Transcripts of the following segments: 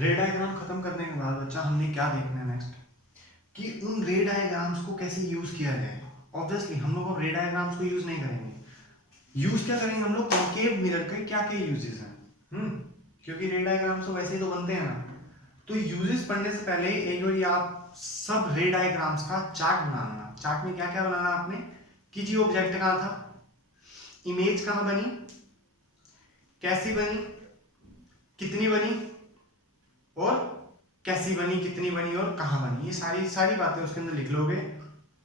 रे डायग्राम खत्म करने के बाद बच्चा हमने क्या देखना है नेक्स्ट, कि उन रे डायग्राम्स को कैसे यूज किया जाए। ऑब्वियसली हम लोग अब रे डायग्राम्स को यूज नहीं करेंगे। यूज क्या करेंगे हम लोग, कॉन्केव मिरर के क्या क्या यूजेस हैं। क्योंकि रे डायग्राम्स तो वैसे ही तो बनते हैं ना। तो यूजेस पढ़ने से पहले एक बार आप सब रे डायग्राम्स का चार्ट बनाना। चार्ट में क्या क्या बनाना आपने, कि जी ऑब्जेक्ट कहाँ था, इमेज कहाँ बनी, कैसी बनी, कितनी बनी, और कैसी बनी, कितनी बनी और कहाँ बनी, ये सारी सारी बातें उसके अंदर लिख लोगे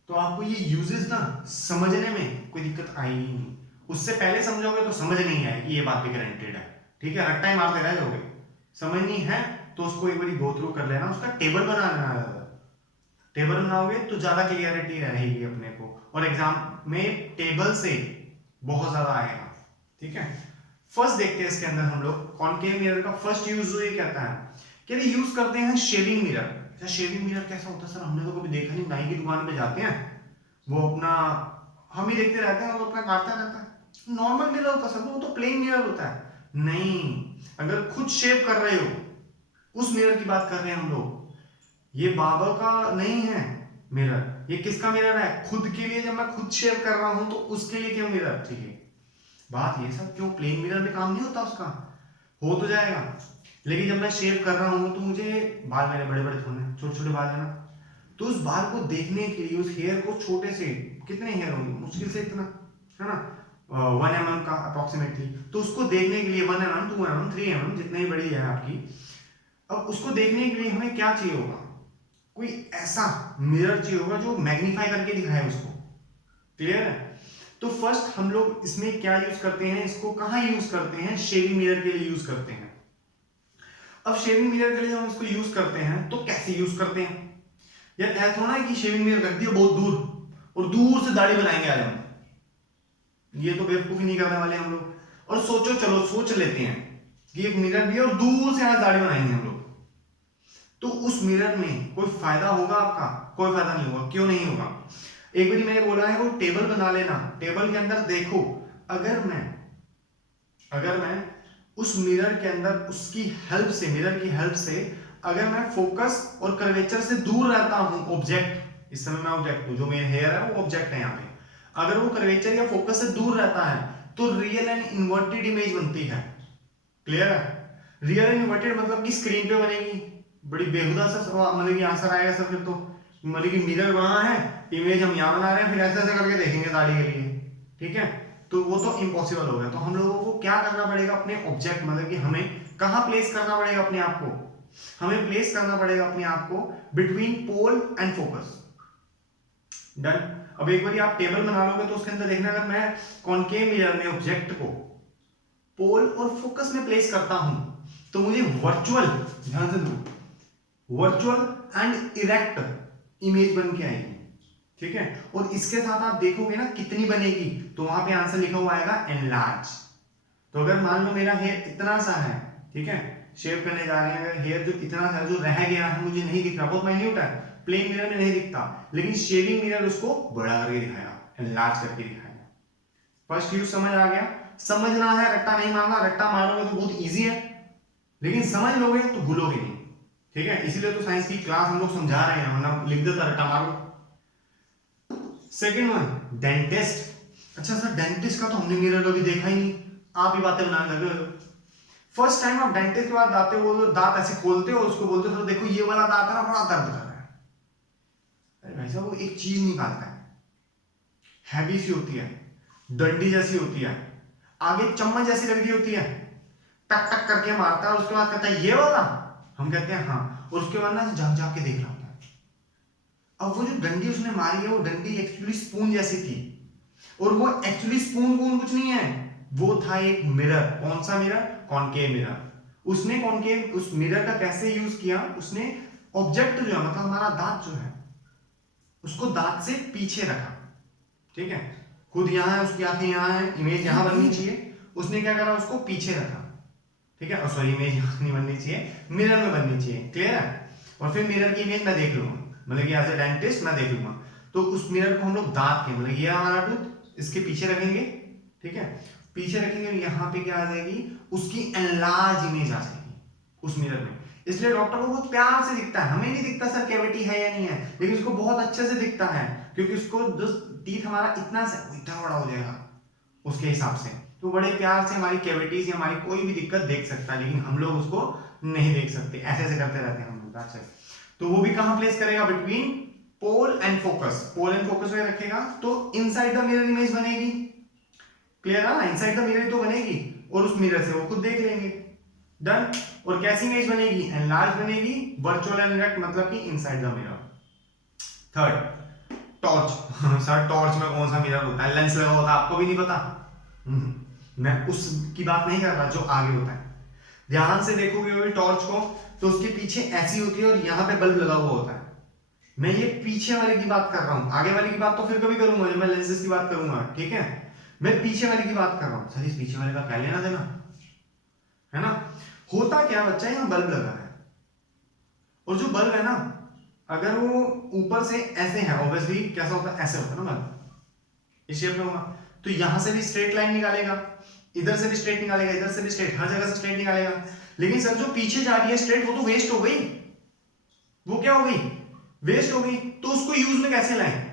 तो आपको ये यूजेस ना समझने में कोई दिक्कत आएगी नहीं। उससे पहले समझोगे तो समझ नहीं आएगी, ये बात भी गारंटेड है। ठीक है, रट्टा ही मारते रह जाओगे। समझनी है तो उसको एक बार गो थ्रू कर लेना, उसका टेबल बना लेना। टेबल बनाओगे तो ज्यादा क्लियरिटी रहेगी अपने को, और एग्जाम में टेबल से बहुत ज्यादा आएगा। ठीक है, फर्स्ट देखते हैं इसके अंदर हम लोग कॉनकेव मिरर का फर्स्ट यूज जो ये कहता है कि यूज करते हैं शेविंग मिरर। अच्छा, शेविंग मिरर कैसा होता है सर, हमने तो कभी देखा नहीं। नाई की दुकान पे जाते हैं, वो अपना हम ही देखते रहते हैं, वो अपना काटता रहता है। नॉर्मल मिरर होता है सर, वो तो प्लेन मिरर होता है। नहीं, अगर खुद शेव कर रहे हो उस मिरर की बात कर रहे हैं हम लोग। ये बाबा का नहीं है मिरर, ये किसका मिरर है, खुद के लिए। जब मैं खुद शेव कर रहा हूं तो उसके लिए क्यों मिरर चाहिए। बात ये सब, क्यों प्लेन मिरर में काम नहीं होता उसका, हो तो जाएगा। लेकिन जब मैं शेव कर रहा हूं तो मुझे, बाल मेरे बड़े बड़े थोड़े, छोटे छोटे बाल है ना, तो उस बाल को देखने के लिए, उस हेयर को छोटे से, कितने हेयर होंगे मुश्किल से इतना, है ना, 1 mm का अप्रोक्सीमेटली, तो उसको देखने के लिए 1 mm 2 mm 3 mm जितनी ही बड़ी है आपकी, अब उसको देखने के लिए हमें क्या चाहिए होगा, कोई ऐसा मिरर चाहिए होगा जो मैग्नीफाई करके दिखाए उसको। क्लियर है। तो फर्स्ट हम लोग इसमें क्या यूज करते हैं, इसको कहां यूज करते हैं, शेविंग मिरर के लिए यूज करते हैं। अब शेविंग मिरर के लिए हम इसको यूज करते हैं तो कैसे यूज करते हैं। यार ऐसा थोड़ा है कि शेविंग मिरर रख दिया बहुत दूर और दूर से दाढ़ी बनाएंगे आज हम, ये तो बेवकूफी नहीं करने वाले हम लोग। और सोचो, चलो सोच लेते हैं कि एक मिरर भी है और दूर से आज दाढ़ी बनाएंगे हम लोग, तो उस मिरर में कोई फायदा होगा आपका, कोई फायदा नहीं होगा। क्यों नहीं होगा, एक बार मैंने बोला है वो टेबल बना लेना। टेबल के अंदर देखो, अगर मैं उस मिरर के अंदर उसकी हेल्प से, मिरर की हेल्प से अगर मैं फोकस और कर्वेचर से दूर रहता हूं, ऑब्जेक्ट, इस समय मैं ऑब्जेक्ट हूं, जो मेरा हेयर है वो ऑब्जेक्ट है यहाँ पे, अगर वो कर्वेचर या फोकस से दूर रहता है तो रियल एंड इन्वर्टेड इमेज बनती है। क्लियर है। रियल एंड इन्वर्टेड मतलब कि स्क्रीन पे बनेगी, बड़ी बेहुदा सा मतलब कि आंसर आएगा सर फिर तो, मतलब कि मिरर वहां है, इमेज हम यहाँ बना रहे हैं, फिर ऐसे ऐसे करके देखेंगे दाढ़ी के लिए। ठीक है, तो वो तो इम्पॉसिबल हो गया। तो हम लोगों को क्या करना पड़ेगा, अपने ऑब्जेक्ट, मतलब कि हमें कहां प्लेस करना पड़ेगा अपने आप को, हमें प्लेस करना पड़ेगा अपने आप को between pole and focus. Done. अब एक बार आप टेबल बना लोगे तो उसके अंदर देखना, अगर मैं कॉनकेव मिरर में ऑब्जेक्ट को पोल और फोकस में प्लेस करता हूं तो मुझे वर्चुअल, ध्यान से दो, वर्चुअल एंड इरेक्ट इमेज बन के आएगी। ठीक है, और इसके साथ आप देखोगे ना कितनी बनेगी, तो वहां पे आंसर लिखा हुआ आएगा एनलार्ज। तो अगर मान लो मेरा हेयर इतना सा है, ठीक है, शेव करने जा रहे हैं, अगर हेयर जो इतना सा जो रह गया है, मुझे नहीं दिख रहा, बहुत माइन्यूट है, प्लेन मिरर में नहीं दिखता, लेकिन शेविंग मिरर उसको बड़ा करके दिखाया, एनलार्ज करके दिखाया। फर्स्ट यूज समझ आ गया। समझना है, रट्टा नहीं मारना। रट्टा मारोगे तो बहुत इजी है, लेकिन समझ लोगे तो भूलोगे नहीं। ठीक है, इसीलिए तो साइंस की क्लास हम लोग समझा रहे हैं, वरना लिख देता रट्टा मारो। Second one, dentist. अच्छा सर, डेंटिस्ट का तो हमने मिरर कभी देखा ही नहीं, आप ही बातें बनाने लगे हो। फर्स्ट टाइम आप डेंटिस्ट के पास आते हो, दांत ऐसे खोलते हो, उसको बोलते हो देखो ये वाला दांत है ना, बड़ा दर्द कर रहा है। अरे भाई साहब, वो एक चीज निकालता है, हैवी सी होती है, डंडी जैसी होती है, आगे चम्मच जैसी लग रही होती है, टक टक करके मारता है, उसके बाद कहता है ये वाला, हम कहते हैं हाँ, और उसके बाद ना झाँक झाँक के देख रहा होता है। अब वो जो डंडी उसने मारी है, वो डंडी एक्चुअली स्पून जैसी थी, और वो एक्चुअली स्पून कुछ नहीं है, वो था एक मिरर। कौन सा मिरर, कॉनकेव मिरर। उसने कॉनकेव उस मिरर का कैसे यूज किया, उसने ऑब्जेक्ट जो है, मतलब हमारा दांत जो है, उसको दांत से पीछे रखा। ठीक है, खुद यहां है, उसकी आंखें यहां है, इमेज यहां बननी चाहिए, उसने क्या करा, उसको पीछे रखा। ठीक है, सॉरी, इमेज यहां नहीं बननी चाहिए, मिरर में बननी चाहिए। क्लियर है। और फिर मिरर की इमेज मैं देख लूंगा, मतलब कि एज ए डेंटिस्ट मैं देख लूंगा। तो उस मिरर को हम लोग दांत के, मतलब ये हमारा टूथ, इसके पीछे रखेंगे। ठीक है, पीछे रखेंगे और यहाँ पे क्या आ जाएगी, उसकी एनलार्ज इमेज आ जाएगी उस मिरर में। इसलिए डॉक्टर को बहुत प्यार से दिखता है, हमें नहीं दिखता सर कैविटी है या नहीं है, लेकिन उसको बहुत अच्छे से दिखता है, क्योंकि उसको जो टीथ हमारा इतना बड़ा हो जाएगा उसके हिसाब से, तो बड़े प्यार से हमारी कैविटीज या हमारी कोई भी दिक्कत देख सकता है, लेकिन हम लोग उसको नहीं देख सकते, ऐसे ऐसे करते रहते हैं हम लोग। अच्छा, तो वो भी कहां प्लेस करेगा? Between pole and focus, pole and focus में रखेगा तो इनसाइड द मिरर इमेज बनेगी। क्लियर है ना? इनसाइड द मिरर तो बनेगी और उस मिरर से वो खुद देख लेंगे। डन। और कैसी इमेज बनेगी? एनलार्ज बनेगी, वर्चुअल एंड डायरेक्ट, मतलब कि inside the mirror. Third, torch. Sir torch में कौन सा मिरर होता है? लेंस लगा होता है, आपको भी नहीं पता? मैं उसकी बात नहीं कर रहा जो आगे होता है। ध्यान से देखोगे टॉर्च को तो उसके पीछे ऐसी होती है और यहाँ पे बल्ब लगा हुआ होता है। मैं ये पीछे वाले की बात कर रहा हूँ, आगे वाली की बात तो फिर कभी करूंगा जब मैं लेंसेज की बात करूंगा, ठीक है? मैं पीछे वाले की बात कर रहा हूँ। सर इस पीछे वाले का क्या लेना देना है ना? होता क्या बच्चा, यहाँ बल्ब लगा है और जो बल्ब है ना, अगर वो ऊपर से ऐसे है, ऑब्वियसली कैसा होता है? ऐसे होता है ना बल्ब, इस शेप में होगा, तो यहां से भी स्ट्रेट लाइन निकालेगा, इधर से भी स्ट्रेट निकालेगा, इधर से भी स्ट्रेट, हर जगह से स्ट्रेट निकालेगा। लेकिन सर जो पीछे जा रही है स्ट्रेट, वो तो वेस्ट हो गई, वो क्या हो गई? वेस्ट हो गई, तो उसको यूज में कैसे लाएं?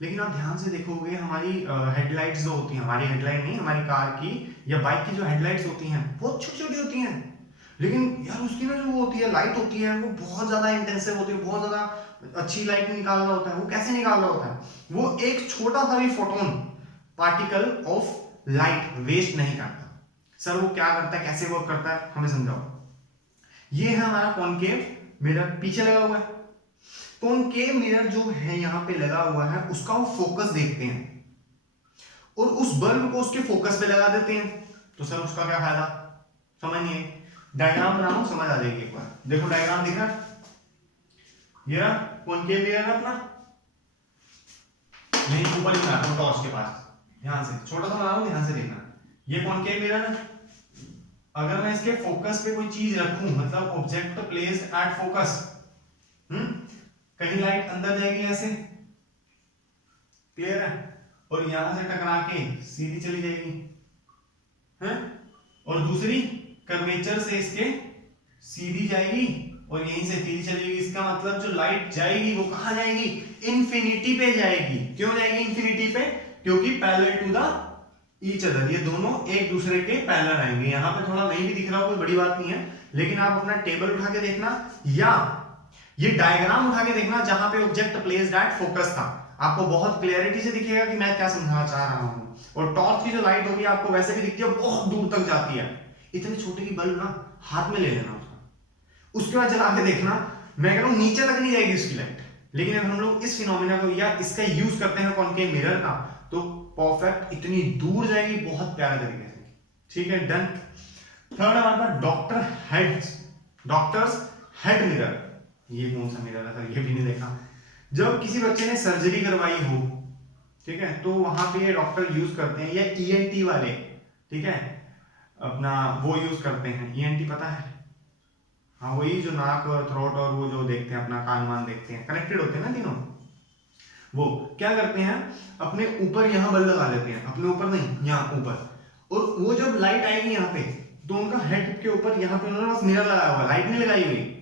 लेकिन आप ध्यान से देखोगे हमारी हेडलाइट्स जो होती हैं, हमारी हेडलाइट नहीं, हमारी कार की या बाइक की जो हेडलाइट्स होती हैं बहुत छोटी छोटी होती हैं, लेकिन यार उसकी ना जो वो होती है लाइट होती है वो बहुत ज्यादा इंटेंसिव होती है, बहुत ज्यादा अच्छी लाइट निकाल रहा होता है। वो कैसे निकाल रहा होता है? वो एक छोटा सा भी photon particle of light waste नहीं करता। सर वो क्या करता है, कैसे वर्क करता है, हमें समझाओ। ये है हमारा कॉनकेव मिरर, पीछे लगा हुआ है। कॉनकेव मिरर जो है यहाँ पे लगा हुआ है, उसका वो फोकस देखते हैं और उस बल्ब को उसके फोकस पे लगा देते हैं। तो सर उसका क्या फायदा? समझ नहीं है। डायग्राम बना हूं, समझ आ जाएगी एक बार। देखो डायग्राम दिख रहा है, ये कॉनकेव मिरर है अपना, यहीं ऊपर ही बना रहा हूं टॉर्च के पास, ध्यान से छोटा सा बना रहा हूं, ध्यान से देखना। ये कॉनकेव मिरर है, अगर मैं इसके फोकस पे कोई चीज रखूं, मतलब ऑब्जेक्ट प्लेस्ड एट फोकस, कहीं लाइट अंदर जाएगी ऐसे, क्लियर है, और यहां से टकरा के सीधी चली जाएगी, हैं? और दूसरी कर्वेचर से इसके सीधी जाएगी और यहीं से सीधी चलेगी। इसका मतलब जो लाइट जाएगी वो कहां जाएगी? इंफिनिटी पे जाएगी। क्यों जाएगी इंफिनिटी पे? क्योंकि parallel to the each other, ये दोनों एक दूसरे के पैरेलल आएंगे। यहां पे थोड़ा नहीं भी दिख रहा हो कोई बड़ी बात नहीं है, लेकिन आप अपना टेबल उठा के देखना या ये डायग्राम उठा के देखना जहां पे ऑब्जेक्ट प्लेस्ड एट फोकस था, आपको बहुत क्लियरिटी से दिखेगा कि मैं क्या समझाना चाह रहा हूं। और टॉर्च की जो लाइट होगी आपको वैसे भी दिखती है, बहुत दूर तक जाती है। इतने छोटे की बल्ब ना हाथ में ले लेना उसके बाद जला के देखना, मैं कह रहा हूं नीचे तक नहीं जाएगी उसकी लाइट। लेकिन अगर हम लोग इस फिनोमेना को या इसका यूज करते हैं कॉनकेव मिरर का, तो परफेक्ट इतनी दूर जाएगी, बहुत प्यारे तरीके से। ठीक है, डन। थर्ड हमारे पास डॉक्टर्स हेड मिरर। ये कौन सा मिरर है सर? ये भी नहीं देखा। जब किसी बच्चे ने सर्जरी करवाई हो, ठीक है, तो वहां पे ये डॉक्टर यूज करते हैं, या ईएनटी वाले, ठीक है, अपना वो यूज करते हैं। ईएनटी पता है? हाँ, वही जो नाक और थ्रोट और वो जो देखते हैं, अपना कान मान देखते हैं, कनेक्टेड होते हैं ना तीनों। वो क्या करते हैं, अपने ऊपर यहाँ बल्ब लगा देते हैं, अपने ऊपर नहीं, यहाँ ऊपर, और वो जब लाइट आएगी यहाँ पे, तो उनका हेड के ऊपर यहाँ पे उन्होंने बस मिरर लगाया हुआ, लाइट नहीं लगाई हुई।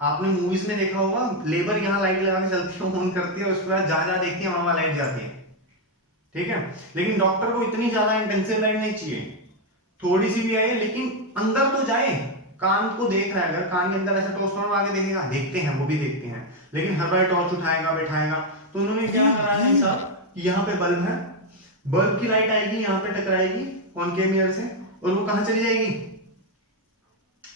आपने मूवीज में देखा होगा, लेबर यहाँ लाइट लगा के चलती है, ऑन करती है, उसके बाद जहां देखती है वहां लाइट जाती है, ठीक है। लेकिन डॉक्टर को इतनी ज्यादा इंटेंसिव लाइट नहीं चाहिए, थोड़ी सी भी आए लेकिन अंदर तो जाए। कान को देख रहा है, अगर कान के अंदर ऐसा टॉर्च आगे देखेगा, देखते हैं, वो भी देखते हैं, लेकिन हर बार टॉर्च उठाएगा बैठाएगा। तो उन्होंने क्या कराया साहब, यहाँ पे बल्ब है, बल्ब की लाइट आएगी, यहाँ पे टकराएगी कॉनकेव मिरर से, और वो कहां चली जाएगी?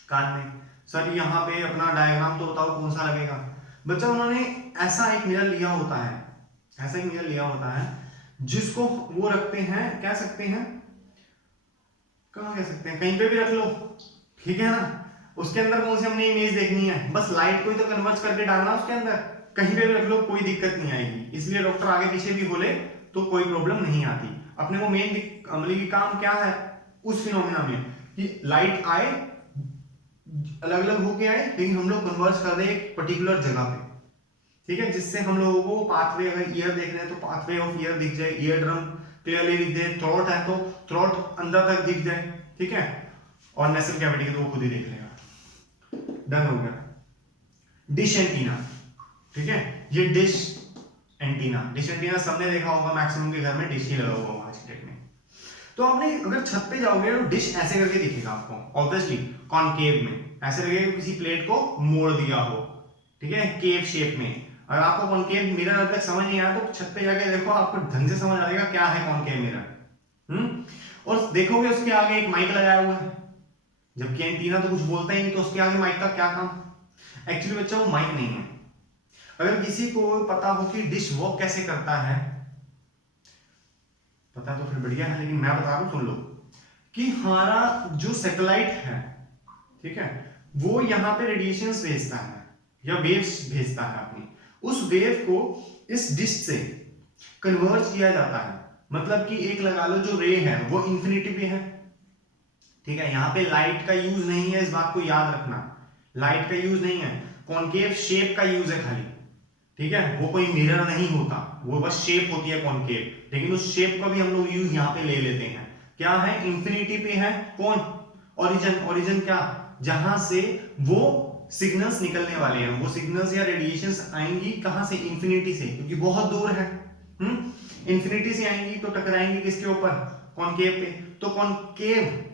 कान में। सर यहाँ पे अपना डायग्राम तो बताओ कौन सा लगेगा? बच्चा उन्होंने ऐसा एक मिरर लिया होता है, ऐसा एक मिरर लिया होता है जिसको वो रखते हैं, कह सकते हैं, कहाँ कह सकते हैं, कहीं पे भी रख लो, ठीक है ना। उसके अंदर कौन सी हमने इमेज देखनी है, बस लाइट को ही तो कन्वर्ट करके डालना उसके अंदर, कहीं पे भी रख लो, कोई दिक्कत नहीं आएगी। इसलिए डॉक्टर आगे पीछे भी बोले तो कोई प्रॉब्लम नहीं आती। अपने को मेन अमली की काम क्या है उस फिनोमेना में, कि लाइट आए, अलग अलग होके आए, लेकिन हम लोग कन्वर्ज कर रहे हैं एक पर्टिकुलर जगह पे, ठीक है, जिससे हम लोगों को पाथवे, अगर ईयर देख रहे हैं तो पाथवे ऑफ ईयर दिख जाए, ईयर ड्रम क्लियरली दिख जाए, थ्रोट है तो थ्रोट अंदर तक दिख जाए, ठीक है, और नेसल कैविटी की तो वो खुद ही देख लेगा। डन हो गया। डिश एंटीना, ठीक है, ये डिश एंटीना सबने देखा होगा, मैक्सिमम के घर में डिश ही लगा हुआ होगा आज की डेट में। तो आपने अगर छत पे जाओगे तो डिश ऐसे करके दिखेगा आपको, ऑब्वियसली कॉनकेव में, ऐसे लगेगा किसी प्लेट को मोड़ दिया हो, ठीक है, केव शेप में। अगर आपको कॉनकेव मिरर अब तक समझ नहीं आया तो छत पे जाके देखो, आपको ढंग से समझ आ जाएगा क्या है कॉनकेव मिरर। और देखोगे उसके आगे एक माइक लगाया हुआ है, जबकि एंटीना तो कुछ बोलता ही नहीं, तो उसके आगे माइक का क्या काम? एक्चुअली बच्चा वो माइक नहीं है। अगर किसी को पता हो कि डिश वर्क कैसे करता है, पता तो फिर बढ़िया है, लेकिन मैं बता रहा हूं, सुन लो, कि हमारा जो सैटेलाइट है, ठीक है, वो यहाँ पे रेडिएशंस भेजता है या वेव्स भेजता है अपनी, उस वेव को इस डिश से कन्वर्ज किया जाता है। मतलब कि एक लगा लो जो रे है वो इंफिनिटी पे है, ठीक है, यहाँ पे लाइट का यूज नहीं है, इस बात को याद रखना, लाइट का यूज नहीं है, कॉनकेव शेप का यूज है खाली, ठीक है, वो कोई मिरर नहीं होता, वो बस शेप होती है कॉनकेव, लेकिन उस शेप का भी हम लोग यूज यहाँ पे ले लेते हैं। क्या है? इंफिनिटी पे है कौन? ओरिजिन क्या? जहां से वो सिग्नल्स निकलने वाले हैं, वो सिग्नल्स या रेडिएशंस आएंगी कहां से? इंफिनिटी से, क्योंकि बहुत दूर है। इंफिनिटी से आएंगी तो टकराएंगी किसके ऊपर? कॉनकेव पे। तो कॉनकेव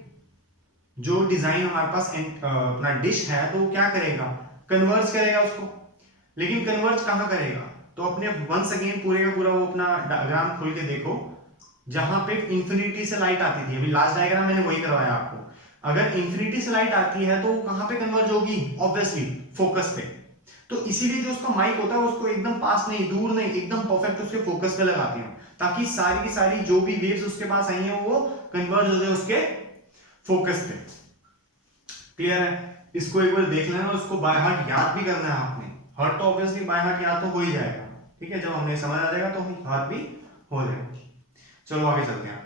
जो डिजाइन हमारे पास अपना डिश है, तो वो क्या करेगा? कन्वर्ज करेगा उसको। लेकिन कन्वर्ज कहां करेगा? तो अपने वंस अगेन पूरे का पूरा वो अपना डायग्राम खोल के देखो, जहां पे इंफिनिटी से लाइट आती थी, अभी लास्ट डायग्राम मैंने वही करवाया आपको। अगर इंफिनिटी से लाइट आती है तो कहां पे कन्वर्ज होगी? ऑब्वियसली फोकस पे। तो इसीलिए जो उसका माइक होता है उसको एकदम पास नहीं, दूर नहीं, एकदम परफेक्ट उसके फोकस पे लगाती हूं, ताकि सारी की सारी जो भी वेव्स उसके पास आई हैं वो कन्वर्ज हो जाए उसके फोकस पे। क्लियर है? इसको एक बार देख लेना, उसको बाय हार्ट याद भी करना है आपने। हार्ट तो ऑब्वियसली बाय हार्ट याद तो हो ही जाएगा, ठीक है, जब हमें समझ आ जाएगा तो हार्ट भी हो जाएगा। चलो आगे चलते हैं।